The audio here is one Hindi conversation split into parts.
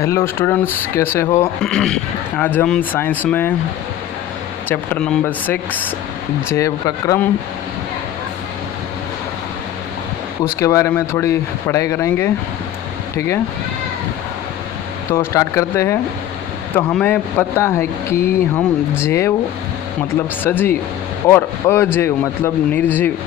हेलो स्टूडेंट्स, कैसे हो? आज हम साइंस में चैप्टर नंबर 6 जैव प्रक्रम उसके बारे में थोड़ी पढ़ाई करेंगे। ठीक है, तो स्टार्ट करते हैं। तो हमें पता है कि हम जैव मतलब सजीव और अजैव मतलब निर्जीव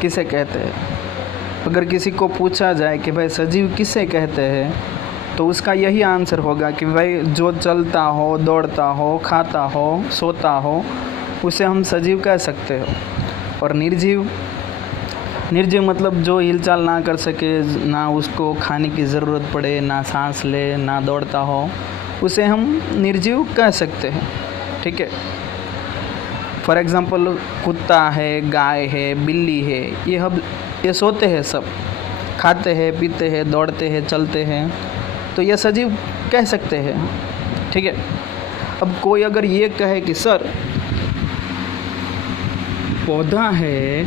किसे कहते हैं। अगर किसी को पूछा जाए कि भाई सजीव किसे कहते हैं, तो उसका यही आंसर होगा कि भाई जो चलता हो, दौड़ता हो, खाता हो, सोता हो, उसे हम सजीव कह सकते हो। और निर्जीव मतलब जो हिलचाल ना कर सके, ना उसको खाने की ज़रूरत पड़े, ना सांस ले, ना दौड़ता हो, उसे हम निर्जीव कह सकते हैं। ठीक है, फॉर एग्ज़ाम्पल कुत्ता है, गाय है, बिल्ली है, ये सोते हैं, सब खाते हैं, पीते हैं, दौड़ते हैं, चलते हैं, तो ये सजीव कह सकते हैं। ठीक है, अब कोई अगर ये कहे कि सर पौधा है,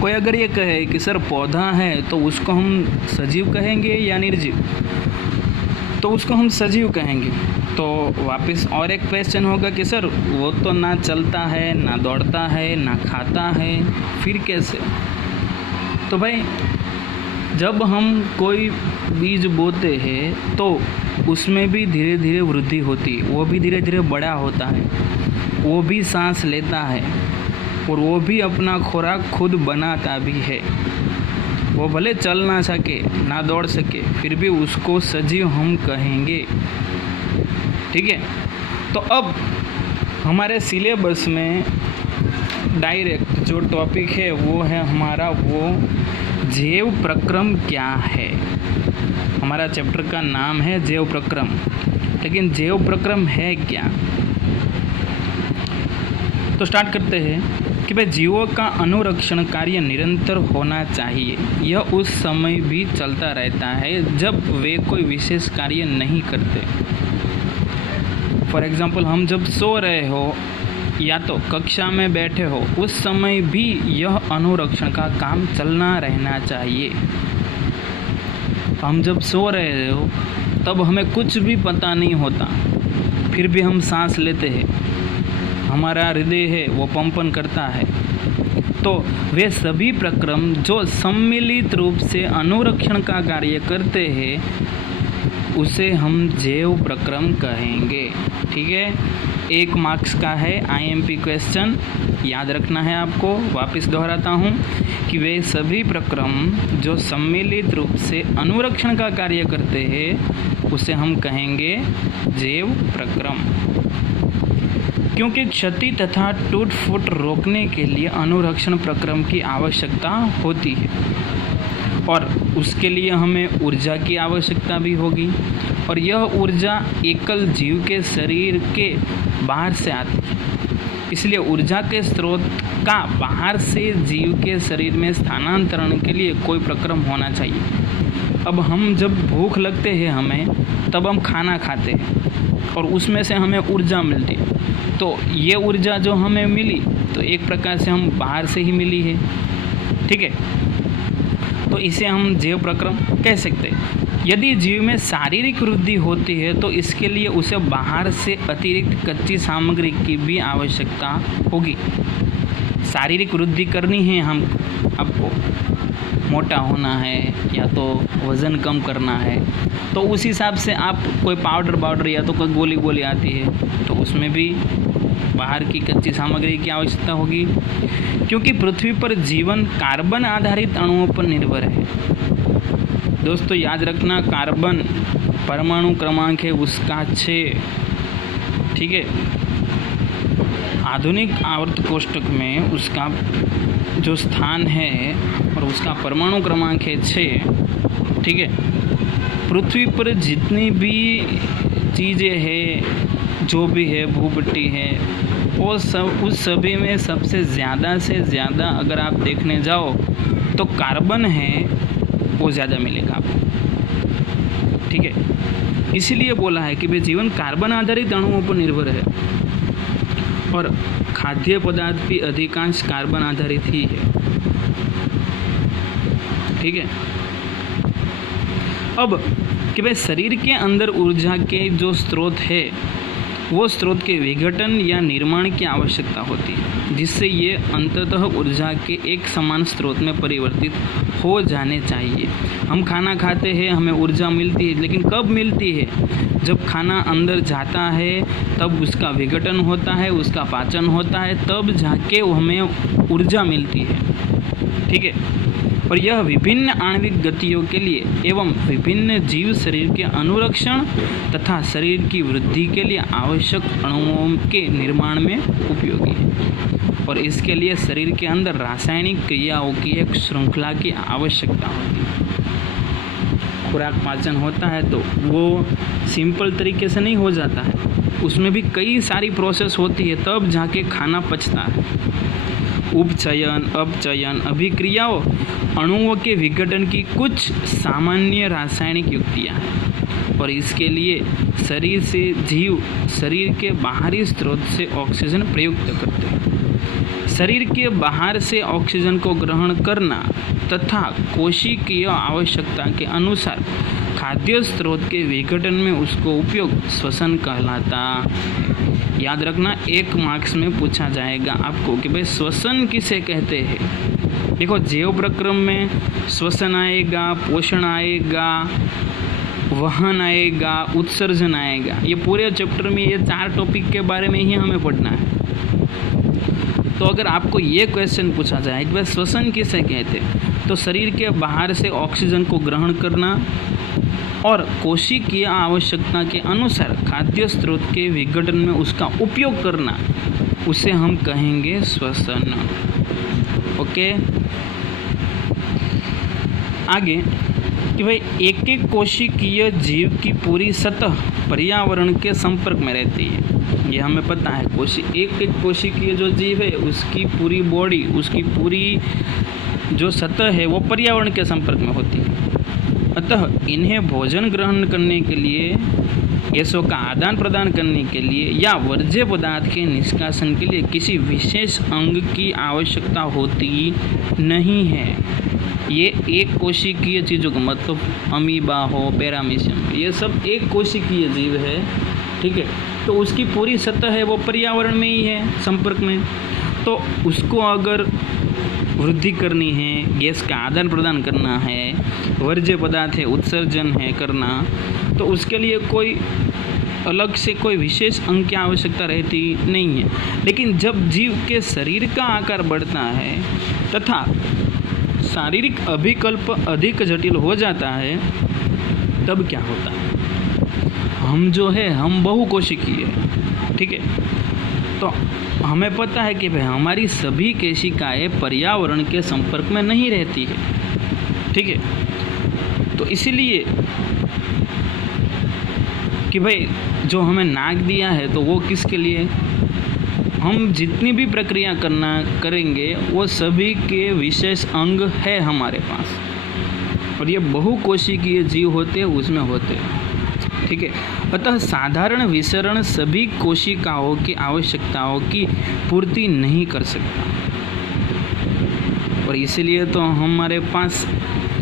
कोई अगर ये कहे कि सर पौधा है, तो उसको हम सजीव कहेंगे या निर्जीव? तो उसको हम सजीव कहेंगे। तो वापस और एक क्वेश्चन होगा कि सर वो तो ना चलता है, ना दौड़ता है, ना खाता है, फिर कैसे? तो भाई जब हम कोई बीज बोते हैं तो उसमें भी धीरे धीरे वृद्धि होती है, वो भी धीरे धीरे बड़ा होता है, वो भी सांस लेता है और वो भी अपना खुराक खुद बनाता भी है। वो भले चल ना सके, ना दौड़ सके, फिर भी उसको सजीव हम कहेंगे। ठीक है, तो अब हमारे सिलेबस में डायरेक्ट जो टॉपिक है वो है हमारा जैव प्रक्रम क्या है। हमारा चैप्टर का नाम है जैव प्रक्रम, लेकिन जैव प्रक्रम है क्या? तो स्टार्ट करते हैं कि भाई जीवों का अनुरक्षण कार्य निरंतर होना चाहिए। यह उस समय भी चलता रहता है जब वे कोई विशेष कार्य नहीं करते। फॉर एग्जाम्पल, हम जब सो रहे हो या तो कक्षा में बैठे हो, उस समय भी यह अनुरक्षण का काम चलना रहना चाहिए। हम जब सो रहे हो तब हमें कुछ भी पता नहीं होता, फिर भी हम सांस लेते हैं, हमारा हृदय है वो पंपन करता है। तो वे सभी प्रक्रम जो सम्मिलित रूप से अनुरक्षण का कार्य करते हैं उसे हम जैव प्रक्रम कहेंगे। ठीक है, 1 मार्क्स का है IMP क्वेश्चन, याद रखना है आपको। वापस दोहराता हूँ कि वे सभी प्रक्रम जो सम्मिलित रूप से अनुरक्षण का कार्य करते हैं उसे हम कहेंगे जैव प्रक्रम। क्योंकि क्षति तथा टूट फूट रोकने के लिए अनुरक्षण प्रक्रम की आवश्यकता होती है और उसके लिए हमें ऊर्जा की आवश्यकता भी होगी, और यह ऊर्जा एकल जीव के शरीर के बाहर से आती है। इसलिए ऊर्जा के स्रोत का बाहर से जीव के शरीर में स्थानांतरण के लिए कोई प्रक्रम होना चाहिए। अब हम जब भूख लगते हैं हमें, तब हम खाना खाते हैं और उसमें से हमें ऊर्जा मिलती है। तो ये ऊर्जा जो हमें मिली तो एक प्रकार से हम बाहर से ही मिली है। ठीक है, तो इसे हम जैव प्रक्रम कह सकते हैं। यदि जीव में शारीरिक वृद्धि होती है तो इसके लिए उसे बाहर से अतिरिक्त कच्ची सामग्री की भी आवश्यकता होगी। शारीरिक वृद्धि करनी है हम आपको, मोटा होना है या तो वज़न कम करना है, तो उस हिसाब से आप कोई पाउडर या तो कोई गोली आती है, तो उसमें भी बाहर की कच्ची सामग्री की आवश्यकता होगी। क्योंकि पृथ्वी पर जीवन कार्बन आधारित अणुओं पर निर्भर है। दोस्तों याद रखना, कार्बन परमाणु क्रमांक है उसका 6। ठीक है, आधुनिक आवर्त कोष्ठक में उसका जो स्थान है और उसका परमाणु क्रमांक है 6। ठीक है, पृथ्वी पर जितनी भी चीज़ें हैं, जो भी है, भूपट्टी है, वो सब, उस सभी में सबसे ज़्यादा से ज़्यादा अगर आप देखने जाओ तो कार्बन है वो ज़्यादा मिलेगा आपको। ठीक है, इसीलिए बोला है कि वे जीवन कार्बन आधारित अणुओं पर निर्भर है और खाद्य पदार्थ भी अधिकांश कार्बन आधारित ही है। ठीक है, अब कि भाई शरीर के अंदर ऊर्जा के जो स्रोत है वो स्रोत के विघटन या निर्माण की आवश्यकता होती है, जिससे ये अंततः ऊर्जा के एक समान स्रोत में परिवर्तित हो जाने चाहिए। हम खाना खाते हैं, हमें ऊर्जा मिलती है, लेकिन कब मिलती है? जब खाना अंदर जाता है तब उसका विघटन होता है, उसका पाचन होता है, तब जाके हमें ऊर्जा मिलती है। ठीक है। और यह विभिन्न आणविक गतियों के लिए एवं विभिन्न जीव शरीर के अनुरक्षण तथा शरीर की वृद्धि के लिए आवश्यक अणुओं के निर्माण में उपयोगी है। और इसके लिए शरीर के अंदर रासायनिक क्रियाओं की एक श्रृंखला की आवश्यकता होती है। खुराक पाचन होता है तो वो सिंपल तरीके से नहीं हो जाता है, उसमें भी कई सारी प्रोसेस होती है, तब जाके खाना पचता है। उपचयन, अपचयन, अभिक्रियाओं, अणुओं के विघटन की कुछ सामान्य रासायनिक युक्तियाँ हैं। और इसके लिए शरीर से जीव शरीर के बाहरी स्रोत से ऑक्सीजन प्रयुक्त करते हैं। शरीर के बाहर से ऑक्सीजन को ग्रहण करना तथा कोशिकीय आवश्यकता के अनुसार खाद्य स्रोत के विघटन में उसको उपयोग श्वसन कहलाता है। याद रखना, 1 मार्क्स में पूछा जाएगा आपको कि भाई श्वसन किसे कहते हैं। देखो, जैव प्रक्रम में श्वसन आएगा, पोषण आएगा, वहन आएगा, उत्सर्जन आएगा। ये पूरे चैप्टर में ये 4 टॉपिक के बारे में ही हमें पढ़ना है। तो अगर आपको ये क्वेश्चन पूछा जाए कि भाई श्वसन किसे कहते हैं, तो शरीर के बाहर से ऑक्सीजन को ग्रहण करना और कोशिकीय आवश्यकता के अनुसार खाद्य स्रोत के विघटन में उसका उपयोग करना, उसे हम कहेंगे श्वसन। ओके, आगे कि भाई एक एक कोशिकीय जीव की पूरी सतह पर्यावरण के संपर्क में रहती है। ये हमें पता है। एक एक कोशिकीय जो जीव है उसकी पूरी बॉडी, उसकी पूरी जो सतह है वो पर्यावरण के संपर्क में होती है। अतः इन्हें भोजन ग्रहण करने के लिए, गैसों का आदान प्रदान करने के लिए या वर्ज्य पदार्थ के निष्कासन के लिए किसी विशेष अंग की आवश्यकता होती नहीं है। ये एक कोशिकीय चीज़ों का मतलब अमीबा हो, पैरामीशियम, ये सब एक कोशिकीय जीव है। ठीक है, तो उसकी पूरी सतह है वो पर्यावरण में ही है, संपर्क में। तो उसको अगर वृद्धि करनी है, गैस का आदान प्रदान करना है, वर्ज्य पदार्थ है उत्सर्जन है करना, तो उसके लिए कोई अलग से कोई विशेष अंग की आवश्यकता रहती नहीं है। लेकिन जब जीव के शरीर का आकार बढ़ता है तथा शारीरिक अभिकल्प अधिक जटिल हो जाता है, तब क्या होता है? हम जो है हम बहुकोशिकीय है। ठीक है, तो हमें पता है कि भाई हमारी सभी कोशिकाएं पर्यावरण के संपर्क में नहीं रहती है। ठीक है, तो इसीलिए कि भाई जो हमें नाक दिया है तो वो किसके लिए? हम जितनी भी प्रक्रिया करेंगे वो सभी के विशेष अंग है हमारे पास, और ये बहुकोशिकीय जीव होते हैं, उसमें होते हैं। ठीक है, अतः साधारण विसरण सभी कोशिकाओं की आवश्यकताओं की पूर्ति नहीं कर सकता, और इसलिए तो हमारे पास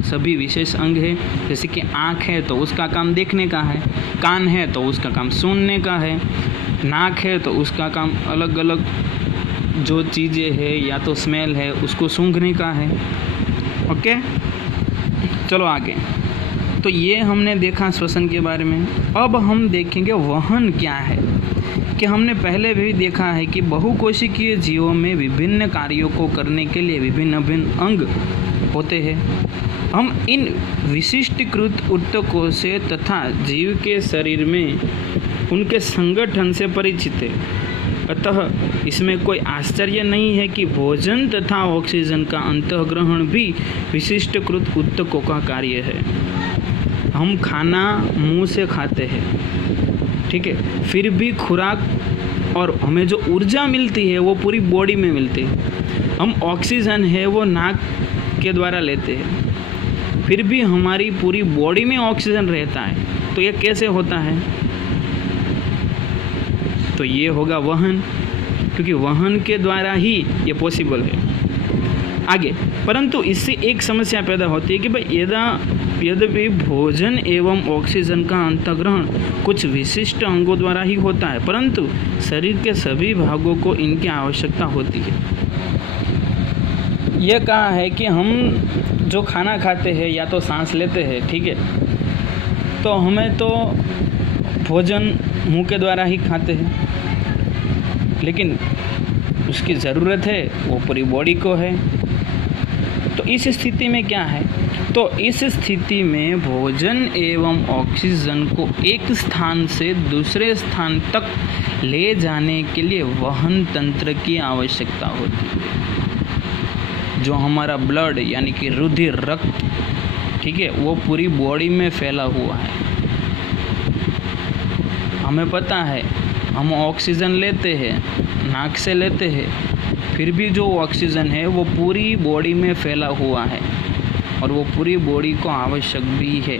सभी विशेष अंग है। जैसे कि आँख है तो उसका काम देखने का है, कान है तो उसका काम सुनने का है, नाक है तो उसका काम अलग अलग जो चीज़ें है या तो स्मेल है उसको सूंघने का है। ओके, चलो आगे। तो ये हमने देखा श्वसन के बारे में। अब हम देखेंगे वहन क्या है। कि हमने पहले भी देखा है कि बहुकोशिकीय जीवों में विभिन्न कार्यों को करने के लिए विभिन्न अंग होते हैं। हम इन विशिष्टीकृत ऊतकों से तथा जीव के शरीर में उनके संगठन से परिचित है। अतः इसमें कोई आश्चर्य नहीं है कि भोजन तथा ऑक्सीजन का अंतःग्रहण भी विशिष्टीकृत ऊतकों का कार्य है। हम खाना मुंह से खाते हैं, ठीक है, फिर भी खुराक और हमें जो ऊर्जा मिलती है वो पूरी बॉडी में मिलती है। हम ऑक्सीजन है वो नाक के द्वारा लेते हैं, फिर भी हमारी पूरी बॉडी में ऑक्सीजन रहता है। तो ये कैसे होता है? तो ये होगा वहन, क्योंकि वहन के द्वारा ही ये पॉसिबल है। आगे परंतु इससे एक समस्या पैदा होती है कि भाई यद्यपि भोजन एवं ऑक्सीजन का अंतर्ग्रहण कुछ विशिष्ट अंगों द्वारा ही होता है, परंतु शरीर के सभी भागों को इनकी आवश्यकता होती है। यह कहा है कि हम जो खाना खाते हैं या तो सांस लेते हैं, ठीक है, तो हमें तो भोजन मुंह के द्वारा ही खाते हैं, लेकिन उसकी ज़रूरत है वो पूरी बॉडी को है। तो इस स्थिति में क्या है, तो इस स्थिति में भोजन एवं ऑक्सीजन को एक स्थान से दूसरे स्थान तक ले जाने के लिए वहन तंत्र की आवश्यकता होती है। जो हमारा ब्लड यानी कि रुधिर, रक्त, ठीक है, वो पूरी बॉडी में फैला हुआ है। हमें पता है हम ऑक्सीजन लेते हैं, नाक से लेते हैं, फिर भी जो ऑक्सीजन है वो पूरी बॉडी में फैला हुआ है और वो पूरी बॉडी को आवश्यक भी है,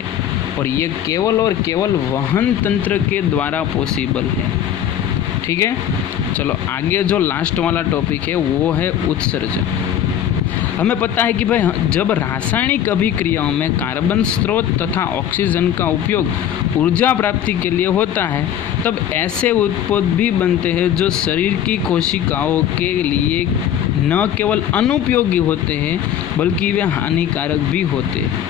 और ये केवल और केवल वहन तंत्र के द्वारा पॉसिबल है। ठीक है, चलो आगे जो लास्ट वाला टॉपिक है वो है उत्सर्जन। हमें पता है कि भाई जब रासायनिक अभिक्रियाओं में कार्बन स्रोत तथा ऑक्सीजन का उपयोग ऊर्जा प्राप्ति के लिए होता है, तब ऐसे उत्पाद भी बनते हैं जो शरीर की कोशिकाओं के लिए न केवल अनुपयोगी होते हैं बल्कि वे हानिकारक भी होते हैं।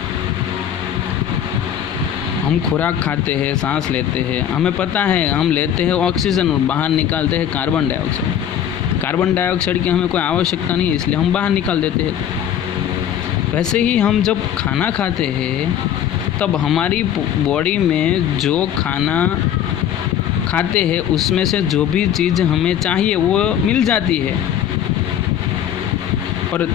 हम खुराक खाते हैं, सांस लेते हैं, हमें पता है हम लेते हैं ऑक्सीजन और बाहर निकालते हैं कार्बन डाइऑक्साइड। कार्बन डाइऑक्साइड की हमें कोई आवश्यकता नहीं है, इसलिए हम बाहर निकाल देते हैं। वैसे ही हम जब खाना खाते हैं तब हमारी बॉडी में जो खाना खाते हैं उसमें से जो भी चीज़ हमें चाहिए वो मिल जाती है, और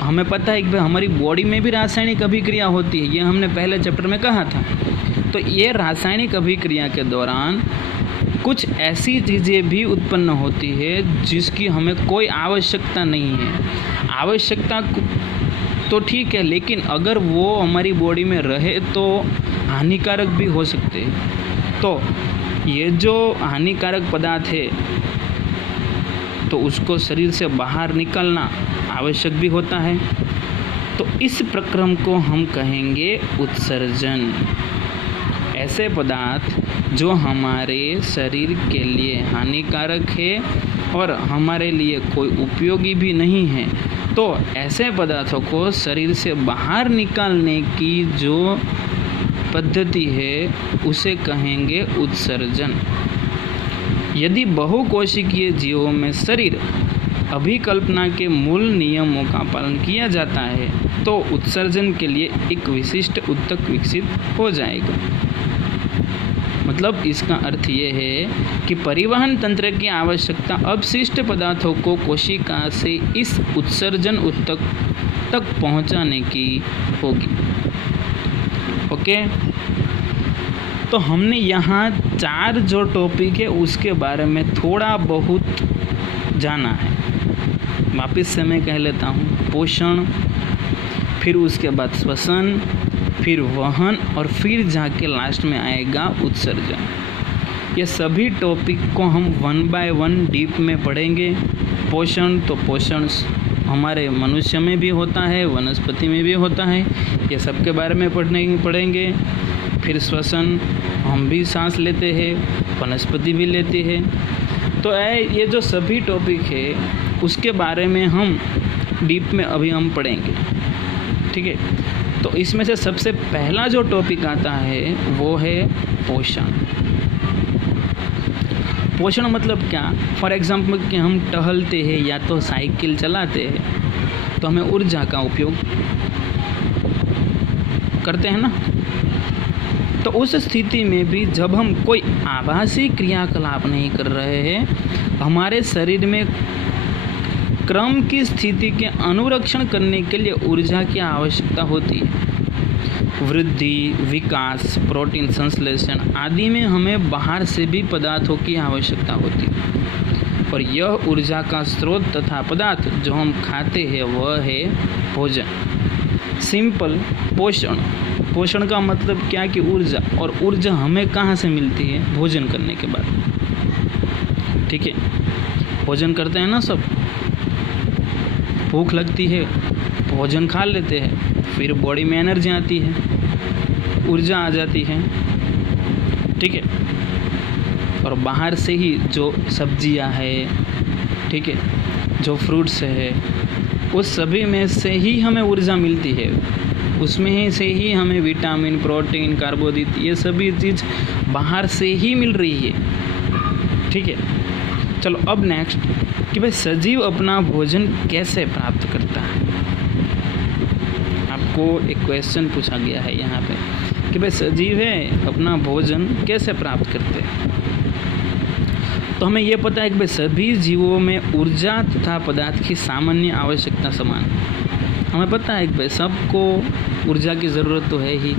हमें पता है कि हमारी बॉडी में भी रासायनिक अभिक्रिया होती है, ये हमने पहले चैप्टर में कहा था। तो ये रासायनिक अभिक्रिया के दौरान कुछ ऐसी चीज़ें भी उत्पन्न होती है जिसकी हमें कोई आवश्यकता नहीं है। आवश्यकता तो ठीक है, लेकिन अगर वो हमारी बॉडी में रहे तो हानिकारक भी हो सकते हैं। तो ये जो हानिकारक पदार्थ है तो उसको शरीर से बाहर निकालना आवश्यक भी होता है। तो इस प्रक्रम को हम कहेंगे उत्सर्जन। ऐसे पदार्थ जो हमारे शरीर के लिए हानिकारक है और हमारे लिए कोई उपयोगी भी नहीं है, तो ऐसे पदार्थों को शरीर से बाहर निकालने की जो पद्धति है उसे कहेंगे उत्सर्जन। यदि बहुकोशिकीय जीवों में शरीर अभिकल्पना के मूल नियमों का पालन किया जाता है तो उत्सर्जन के लिए एक विशिष्ट ऊतक विकसित हो जाएगा। मतलब इसका अर्थ ये है कि परिवहन तंत्र की आवश्यकता अपशिष्ट पदार्थों को कोशिका से इस उत्सर्जन ऊतक तक पहुंचाने की होगी। ओके, तो हमने यहाँ 4 जो टॉपिक है उसके बारे में थोड़ा बहुत जाना है। वापस से मैं कह लेता हूँ, पोषण, फिर उसके बाद श्वसन, फिर वहन, और फिर जाके लास्ट में आएगा उत्सर्जन। ये सभी टॉपिक को हम 1 बाय 1 डीप में पढ़ेंगे। पोषण, तो पोषण हमारे मनुष्य में भी होता है, वनस्पति में भी होता है, ये सब के बारे में पढ़ेंगे। फिर श्वसन, हम भी सांस लेते हैं, वनस्पति भी लेती है। तो ये जो सभी टॉपिक है उसके बारे में हम डीप में अभी हम पढ़ेंगे। ठीक है, तो इसमें से सबसे पहला जो टॉपिक आता है वो है पोषण। पोषण मतलब क्या? फॉर एग्जांपल कि हम टहलते हैं या तो साइकिल चलाते हैं तो हमें ऊर्जा का उपयोग करते हैं ना। तो उस स्थिति में भी जब हम कोई आभासी क्रियाकलाप नहीं कर रहे हैं, हमारे शरीर में क्रम की स्थिति के अनुरक्षण करने के लिए ऊर्जा की आवश्यकता होती है। वृद्धि, विकास, प्रोटीन संश्लेषण आदि में हमें बाहर से भी पदार्थों की आवश्यकता होती है, और यह ऊर्जा का स्रोत तथा पदार्थ जो हम खाते हैं वह है भोजन। सिंपल पोषण का मतलब क्या कि ऊर्जा, और ऊर्जा हमें कहाँ से मिलती है? भोजन करने के बाद। ठीक है, भोजन करते हैं ना सब, भूख लगती है भोजन खा लेते हैं, फिर बॉडी में एनर्जी आती है, ऊर्जा आ जाती है, ठीक है। और बाहर से ही जो सब्जियां है, ठीक है, जो फ्रूट्स है, उस सभी में से ही हमें ऊर्जा मिलती है, उसमें ही से ही हमें विटामिन, प्रोटीन, कार्बोहाइड्रेट, ये सभी चीज़ बाहर से ही मिल रही है, ठीक है। चलो अब नेक्स्ट कि भाई सजीव अपना भोजन कैसे प्राप्त करता है। आपको एक क्वेश्चन पूछा गया है यहाँ पे कि भाई सजीव है अपना भोजन कैसे प्राप्त करते हैं। तो हमें ये पता है कि भाई सभी जीवों में ऊर्जा तथा पदार्थ की सामान्य आवश्यकता समान है। हमें पता है कि भाई सबको ऊर्जा की ज़रूरत तो है ही,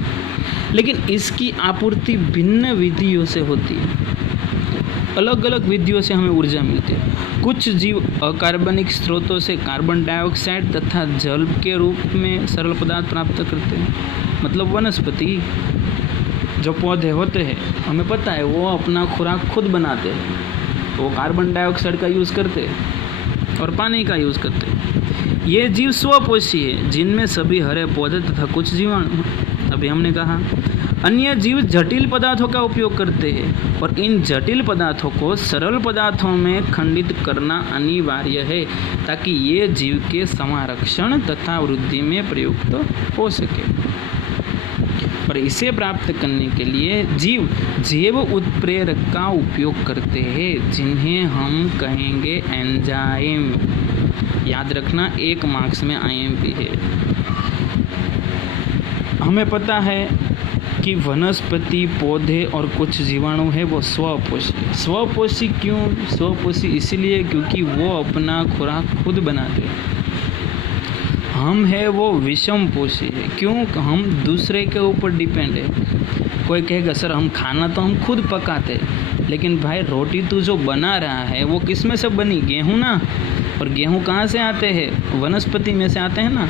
लेकिन इसकी आपूर्ति भिन्न विधियों से होती है। अलग अलग विधियों से हमें ऊर्जा मिलती है। कुछ जीव अकार्बनिक स्रोतों से कार्बन डाइऑक्साइड तथा जल के रूप में सरल पदार्थ प्राप्त करते हैं। मतलब वनस्पति, जो पौधे होते हैं, हमें पता है वो अपना खुराक खुद बनाते हैं, वो कार्बन डाइऑक्साइड का यूज़ करते हैं और पानी का यूज़ करते हैं। ये जीव स्वपोषी है, जिनमें सभी हरे पौधे तथा कुछ जीवाणु, अभी हमने कहा। अन्य जीव जटिल पदार्थों का उपयोग करते हैं और इन जटिल पदार्थों को सरल पदार्थों में खंडित करना अनिवार्य है, ताकि ये जीव के संरक्षण तथा वृद्धि में प्रयुक्त हो सके। और इसे प्राप्त करने के लिए जीव जैव उत्प्रेरक का उपयोग करते हैं, जिन्हें हम कहेंगे एंजाइम। याद रखना, 1 मार्क्स में IMP है। हमें पता है कि वनस्पति, पौधे और कुछ जीवाणु है वो स्वपोषी। स्वपोषी क्यों? स्वपोषी इसलिए क्योंकि वो अपना खुराक खुद बनाते हैं। हम है वो विषम पोषी है। क्यों? हम दूसरे के ऊपर डिपेंड है। कोई कहेगा सर हम खाना तो हम खुद पकाते हैं, लेकिन भाई रोटी तो जो बना रहा है वो किस में से बनी? गेहूँ ना। और गेहूँ कहाँ से आते हैं? वनस्पति में से आते हैं ना।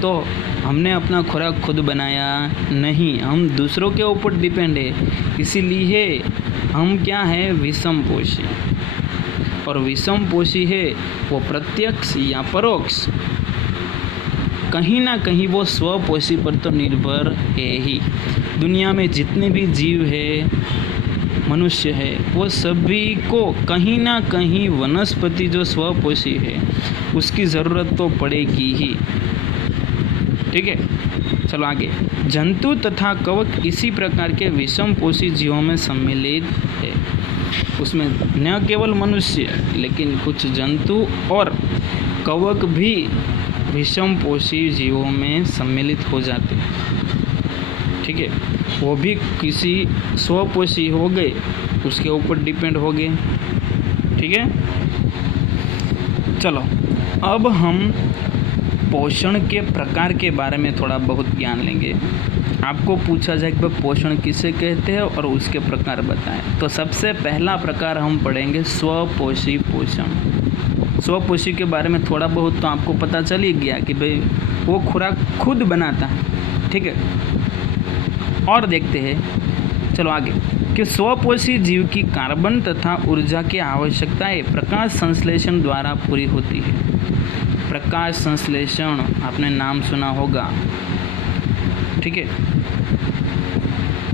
तो हमने अपना खुराक खुद बनाया नहीं, हम दूसरों के ऊपर डिपेंड है। इसीलिए हम क्या है? विषम पोषी। और विषम पोषी है वो प्रत्यक्ष या परोक्ष कहीं ना कहीं वो स्वपोषी पर तो निर्भर है ही। दुनिया में जितने भी जीव है, मनुष्य है, वो सभी को कहीं ना कहीं वनस्पति जो स्वपोषी है उसकी ज़रूरत तो पड़ेगी ही, ठीक है। चलो आगे। जंतु तथा कवक इसी प्रकार के विषम पोषी जीवों में सम्मिलित है। उसमें न केवल मनुष्य लेकिन कुछ जंतु और कवक भी विषम पोषी जीवों में सम्मिलित हो जाते हैं, ठीक है। वो भी किसी स्वपोषी हो गए, उसके ऊपर डिपेंड हो गए, ठीक है। चलो अब हम पोषण के प्रकार के बारे में थोड़ा बहुत ज्ञान लेंगे। आपको पूछा जाए कि पोषण किसे कहते हैं और उसके प्रकार बताएं, तो सबसे पहला प्रकार हम पढ़ेंगे स्वपोषी पोषण। स्वपोषी के बारे में थोड़ा बहुत तो आपको पता चल ही गया कि भाई वो खुराक खुद बनाता है, ठीक है। और देखते हैं, चलो आगे, कि स्वपोषी जीव की कार्बन तथा ऊर्जा की आवश्यकताएं प्रकाश संश्लेषण द्वारा पूरी होती है। प्रकाश संश्लेषण आपने नाम सुना होगा, ठीक है।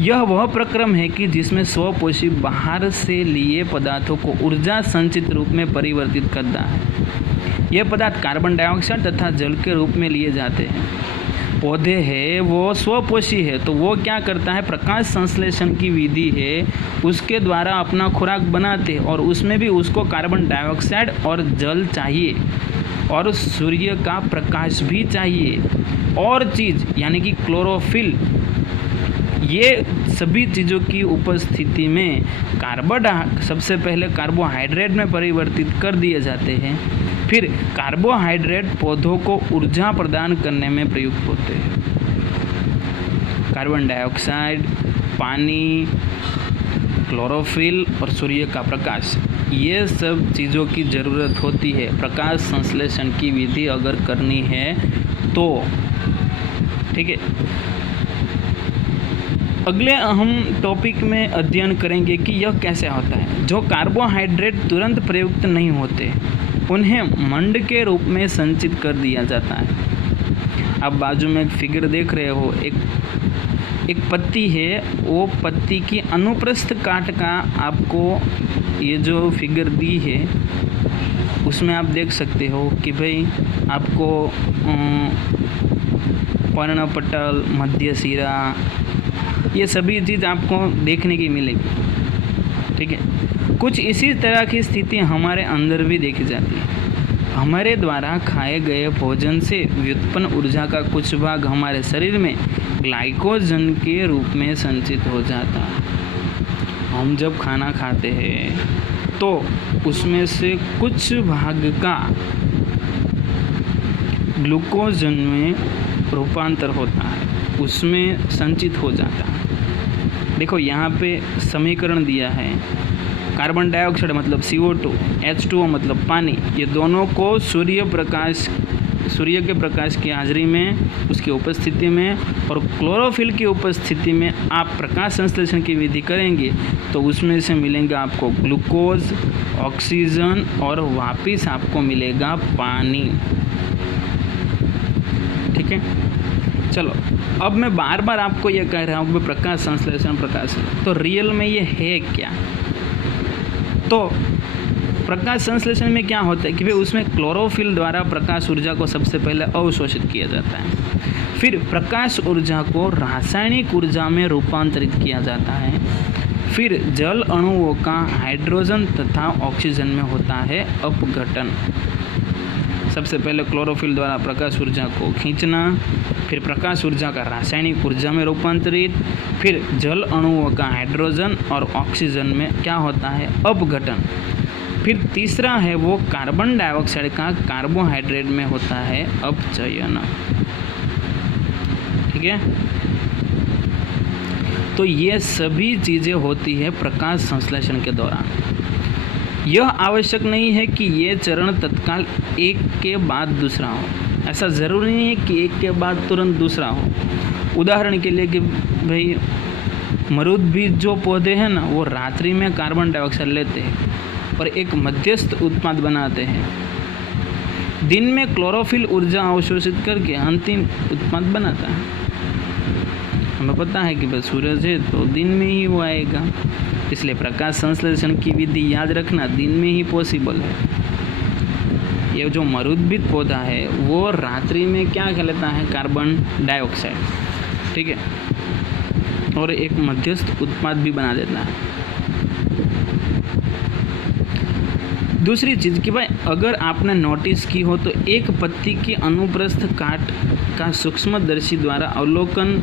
यह वह प्रक्रम है कि जिसमें स्वपोषी बाहर से लिए पदार्थों को ऊर्जा संचित रूप में परिवर्तित करता है। यह पदार्थ कार्बन डाइऑक्साइड तथा जल के रूप में लिए जाते हैं। पौधे है वो स्वपोषी है, तो वो क्या करता है? प्रकाश संश्लेषण की विधि है, उसके द्वारा अपना खुराक बनाते हैं और उसमें भी उसको कार्बन डाइऑक्साइड और जल चाहिए और सूर्य का प्रकाश भी चाहिए और चीज़ यानी कि क्लोरोफिल। ये सभी चीज़ों की उपस्थिति में सबसे पहले कार्बोहाइड्रेट में परिवर्तित कर दिए जाते हैं। फिर कार्बोहाइड्रेट पौधों को ऊर्जा प्रदान करने में प्रयुक्त होते हैं। कार्बन डाइऑक्साइड, पानी, क्लोरोफिल और सूर्य का प्रकाश, ये सब चीज़ों की ज़रूरत होती है प्रकाश संश्लेषण की विधि अगर करनी है तो, ठीक है। अगले हम टॉपिक में अध्ययन करेंगे कि यह कैसे होता है। जो कार्बोहाइड्रेट तुरंत प्रयुक्त नहीं होते उन्हें मंड के रूप में संचित कर दिया जाता है। आप बाजू में एक फिगर देख रहे हो, एक पत्ती है, वो पत्ती की अनुप्रस्थ काट का आपको ये जो फिगर दी है उसमें आप देख सकते हो कि भाई आपको पर्णपटल, मध्य सिरा, ये सभी चीज़ आपको देखने की मिलेगी। ठीक है, कुछ इसी तरह की स्थिति हमारे अंदर भी देखी जाती है। हमारे द्वारा खाए गए भोजन से व्युत्पन्न ऊर्जा का कुछ भाग हमारे शरीर में ग्लाइकोजन के रूप में संचित हो जाता है। हम जब खाना खाते हैं तो उसमें से कुछ भाग का ग्लूकोजन में रूपांतर होता है, उसमें संचित हो जाता है। देखो यहाँ पे समीकरण दिया है, कार्बन डाइऑक्साइड मतलब CO2, H2O मतलब पानी, ये दोनों को सूर्य के प्रकाश की हाजिरी में, उसकी उपस्थिति में और क्लोरोफिल की उपस्थिति में आप प्रकाश संश्लेषण की विधि करेंगे तो उसमें से मिलेगा आपको ग्लूकोज, ऑक्सीजन और वापस आपको मिलेगा पानी। ठीक है, चलो अब मैं बार बार आपको ये कह रहा हूँ कि प्रकाश संश्लेषण, तो रियल में ये है क्या? तो प्रकाश संश्लेषण में क्या होता है कि भाई उसमें क्लोरोफिल द्वारा प्रकाश ऊर्जा को सबसे पहले अवशोषित किया जाता है, फिर प्रकाश ऊर्जा को रासायनिक ऊर्जा में रूपांतरित किया जाता है, फिर जल अणुओं का हाइड्रोजन तथा ऑक्सीजन में होता है अपघटन। सबसे पहले क्लोरोफिल द्वारा प्रकाश ऊर्जा को खींचना, फिर प्रकाश ऊर्जा का रासायनिक ऊर्जा में रूपांतरित, फिर जल अणुओं का हाइड्रोजन और ऑक्सीजन में क्या होता है अपघटन, फिर तीसरा है वो कार्बन डाइऑक्साइड का कार्बोहाइड्रेट में होता है अपचयन। ठीक है, तो ये सभी चीज़ें होती है प्रकाश संश्लेषण के दौरान। यह आवश्यक नहीं है कि ये चरण तत्काल एक के बाद दूसरा हो, ऐसा ज़रूरी नहीं है कि एक के बाद तुरंत दूसरा हो। उदाहरण के लिए कि भाई मरुद भी जो पौधे हैं ना, वो रात्रि में कार्बन डाइऑक्साइड लेते हैं और एक मध्यस्थ उत्पाद बनाते हैं, दिन में क्लोरोफिल ऊर्जा अवशोषित करके अंतिम उत्पाद बनाता है। हमें पता है कि बस सूरज है तो दिन में ही वो आएगा, इसलिए प्रकाश संश्लेषण की विधि याद रखना दिन में ही पॉसिबल है। ये जो मरुद्भिद पौधा है वो रात्रि में क्या कहलाता है, कार्बन डाइऑक्साइड। ठीक है, और एक मध्यस्थ उत्पाद भी बना देता है। दूसरी चीज़ कि भाई अगर आपने नोटिस की हो तो एक पत्ती की अनुप्रस्थ काट का सूक्ष्मदर्शी द्वारा अवलोकन,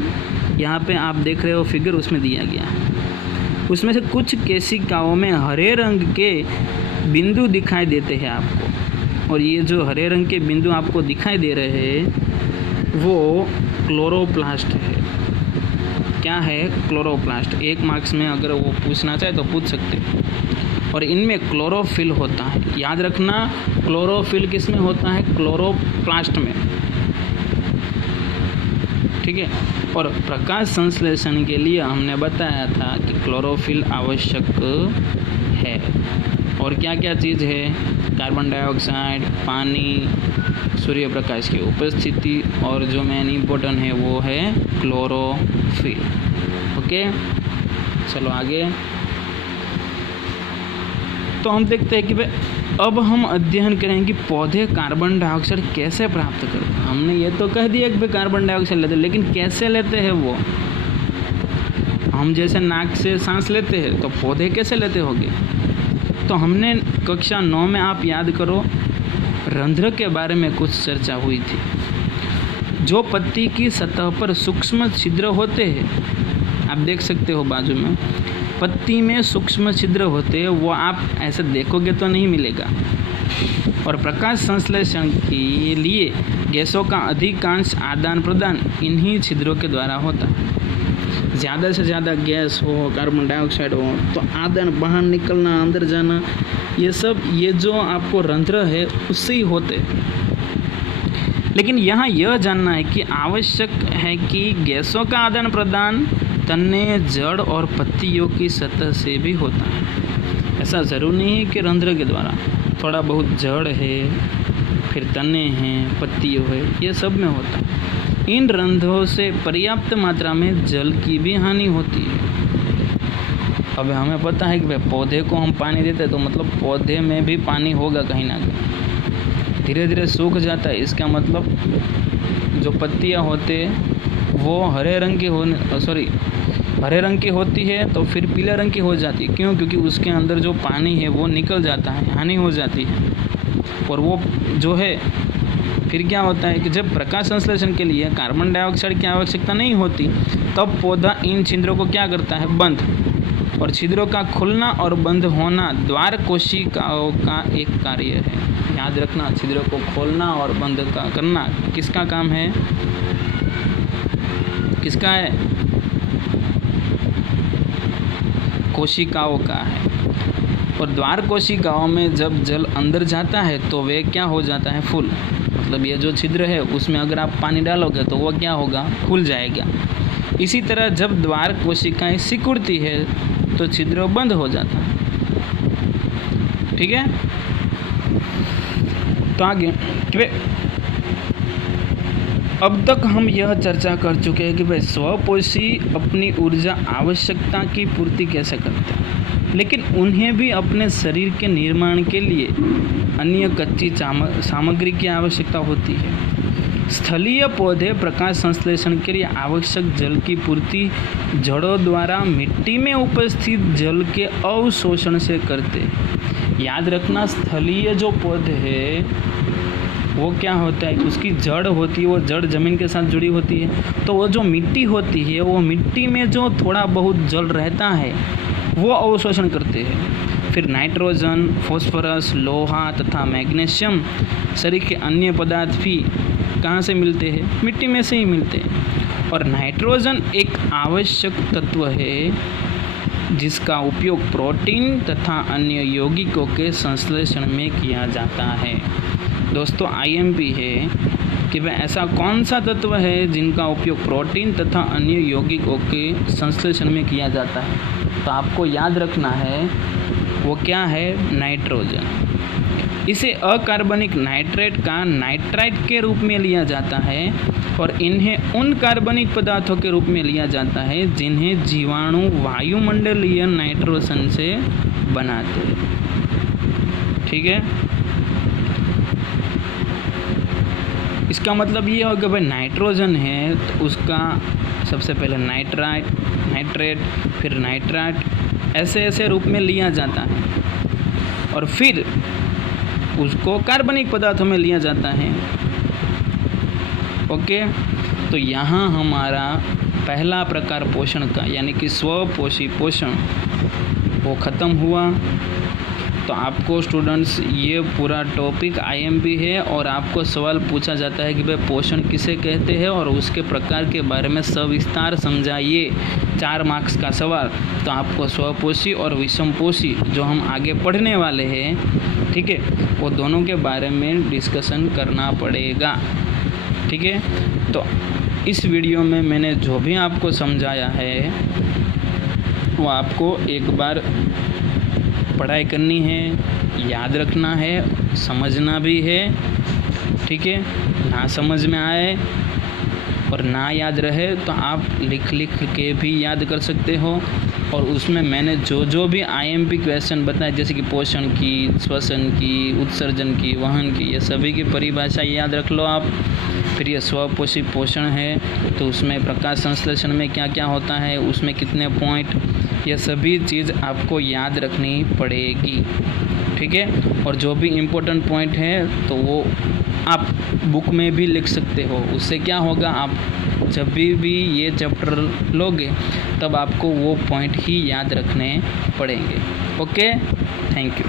यहाँ पे आप देख रहे हो फिगर उसमें दिया गया है, उसमें से कुछ केशिकाओं में हरे रंग के बिंदु दिखाई देते हैं आपको, और ये जो हरे रंग के बिंदु आपको दिखाई दे रहे हैं वो क्लोरोप्लास्ट है। क्या है क्लोरोप्लास्ट? एक मार्क्स में अगर वो पूछना चाहे तो पूछ सकते हैं। और इनमें क्लोरोफिल होता है, याद रखना क्लोरोफिल किस में होता है, क्लोरोप्लास्ट में। ठीक है, और प्रकाश संश्लेषण के लिए हमने बताया था कि क्लोरोफिल आवश्यक है। और क्या क्या चीज़ है, कार्बन डाइऑक्साइड, पानी, सूर्य प्रकाश की उपस्थिति, और जो मेन इम्पोर्टेंट है वो है क्लोरोफिल। ओके, चलो आगे। तो हम देखते हैं कि भाई अब हम अध्ययन करेंगे कि पौधे कार्बन डाइऑक्साइड कैसे प्राप्त करते हैं। हमने ये तो कह दिया कि भाई कार्बन डाइऑक्साइड लेते हैं, लेकिन कैसे लेते हैं वो? हम जैसे नाक से सांस लेते हैं तो पौधे कैसे लेते होंगे? तो हमने कक्षा 9 में, आप याद करो, रंध्र के बारे में कुछ चर्चा हुई थी। जो पत्ती की सतह पर सूक्ष्म छिद्र होते हैं, आप देख सकते हो बाजू में पत्ती में सूक्ष्म छिद्र होते हैं, वो आप ऐसे देखोगे तो नहीं मिलेगा। और प्रकाश संश्लेषण के लिए गैसों का अधिकांश आदान प्रदान इन्हीं छिद्रों के द्वारा होता है। ज़्यादा से ज़्यादा गैस हो, कार्बन डाइऑक्साइड हो, तो आदान बाहर निकलना, अंदर जाना, ये सब ये जो आपको रंध्र है उससे ही होते। लेकिन यहाँ यह जानना है कि आवश्यक है कि गैसों का आदान प्रदान तने, जड़ और पत्तियों की सतह से भी होता है। ऐसा ज़रूर नहीं है कि रंध्र के द्वारा, थोड़ा बहुत जड़ है, फिर तने हैं, पत्तियों है, ये सब में होता है। इन रंध्रों से पर्याप्त मात्रा में जल की भी हानि होती है। अब हमें पता है कि भाई पौधे को हम पानी देते हैं तो मतलब पौधे में भी पानी होगा कहीं ना कहीं, धीरे धीरे सूख जाता है। इसका मतलब जो पत्तियां होते हैं वो हरे रंग की होती है तो फिर पीले रंग की हो जाती है। क्यों? क्योंकि उसके अंदर जो पानी है वो निकल जाता है, हानि हो जाती है। और वो जो है फिर क्या होता है कि जब प्रकाश संश्लेषण के लिए कार्बन डाइऑक्साइड की आवश्यकता नहीं होती तब पौधा इन छिद्रों को क्या करता है? बंद। और छिद्रों का खुलना और बंद होना द्वार कोशिकाओं का एक कार्य है। याद रखना, छिद्रों को खोलना और बंद करना किसका काम है? किसका है? कोशिकाओं का है। और द्वार कोशिकाओं में जब जल अंदर जाता है तो वे क्या हो जाता है? फुल। मतलब ये जो छिद्र है उसमें अगर आप पानी डालोगे तो वो क्या होगा? खुल जाएगा। इसी तरह जब द्वार कोशिकाएं सिकुड़ती है तो छिद्र बंद हो जाता है। ठीक है, तो आगे अब तक हम यह चर्चा कर चुके हैं कि भाई स्वपोषी अपनी ऊर्जा आवश्यकता की पूर्ति कैसे करते हैं, लेकिन उन्हें भी अपने शरीर के निर्माण के लिए अन्य कच्ची सामग्री की आवश्यकता होती है। स्थलीय पौधे प्रकाश संश्लेषण के लिए आवश्यक जल की पूर्ति जड़ों द्वारा मिट्टी में उपस्थित जल के अवशोषण से करते हैं। याद रखना, स्थलीय जो पौधे हैं वो क्या होता है? उसकी जड़ होती है, वो जड़ जमीन के साथ जुड़ी होती है। तो वो जो मिट्टी होती है वो मिट्टी में जो थोड़ा बहुत जल रहता है वो अवशोषण करते हैं। फिर नाइट्रोजन, फॉस्फोरस, लोहा तथा मैग्नीशियम शरीर के अन्य पदार्थ भी कहाँ से मिलते हैं? मिट्टी में से ही मिलते हैं। और नाइट्रोजन एक आवश्यक तत्व है जिसका उपयोग प्रोटीन तथा अन्य यौगिकों के संश्लेषण में किया जाता है। दोस्तों, IMP है कि वह ऐसा कौन सा तत्व है जिनका उपयोग प्रोटीन तथा अन्य यौगिकों के संश्लेषण में किया जाता है? तो आपको याद रखना है वो क्या है? नाइट्रोजन। इसे अकार्बनिक नाइट्रेट का नाइट्राइट के रूप में लिया जाता है और इन्हें उन कार्बनिक पदार्थों के रूप में लिया जाता है जिन्हें जीवाणु वायुमंडलीय नाइट्रोजन से बनाते हैं। ठीक है, इसका मतलब ये होगा भाई नाइट्रोजन है तो उसका सबसे पहले नाइट्रेट फिर नाइट्राइट ऐसे रूप में लिया जाता है और फिर उसको कार्बनिक पदार्थों में लिया जाता है। ओके, तो यहाँ हमारा पहला प्रकार पोषण का यानी कि स्वपोषी पोषण वो ख़त्म हुआ। तो आपको स्टूडेंट्स ये पूरा टॉपिक IMP है और आपको सवाल पूछा जाता है कि भाई पोषण किसे कहते हैं और उसके प्रकार के बारे में सविस्तार समझाइए। 4 मार्क्स का सवाल। तो आपको स्वपोषी और विषमपोषी जो हम आगे पढ़ने वाले हैं, ठीक है, वो दोनों के बारे में डिस्कशन करना पड़ेगा। ठीक है, तो इस वीडियो में मैंने जो भी आपको समझाया है वो आपको एक बार पढ़ाई करनी है, याद रखना है, समझना भी है। ठीक है, ना समझ में आए और ना याद रहे तो आप लिख के भी याद कर सकते हो। और उसमें मैंने जो भी IMP क्वेश्चन बताए जैसे कि पोषण की, श्वसन की, उत्सर्जन की, वहन की, ये सभी की परिभाषा याद रख लो आप। फिर ये स्वपोषी पोषण है तो उसमें प्रकाश संश्लेषण में क्या क्या होता है, उसमें कितने पॉइंट, ये सभी चीज़ आपको याद रखनी पड़ेगी। ठीक है, और जो भी इम्पोर्टेंट पॉइंट है तो वो आप बुक में भी लिख सकते हो। उससे क्या होगा, आप जब भी ये चैप्टर लोगे तब आपको वो पॉइंट ही याद रखने पड़ेंगे। Okay, thank you.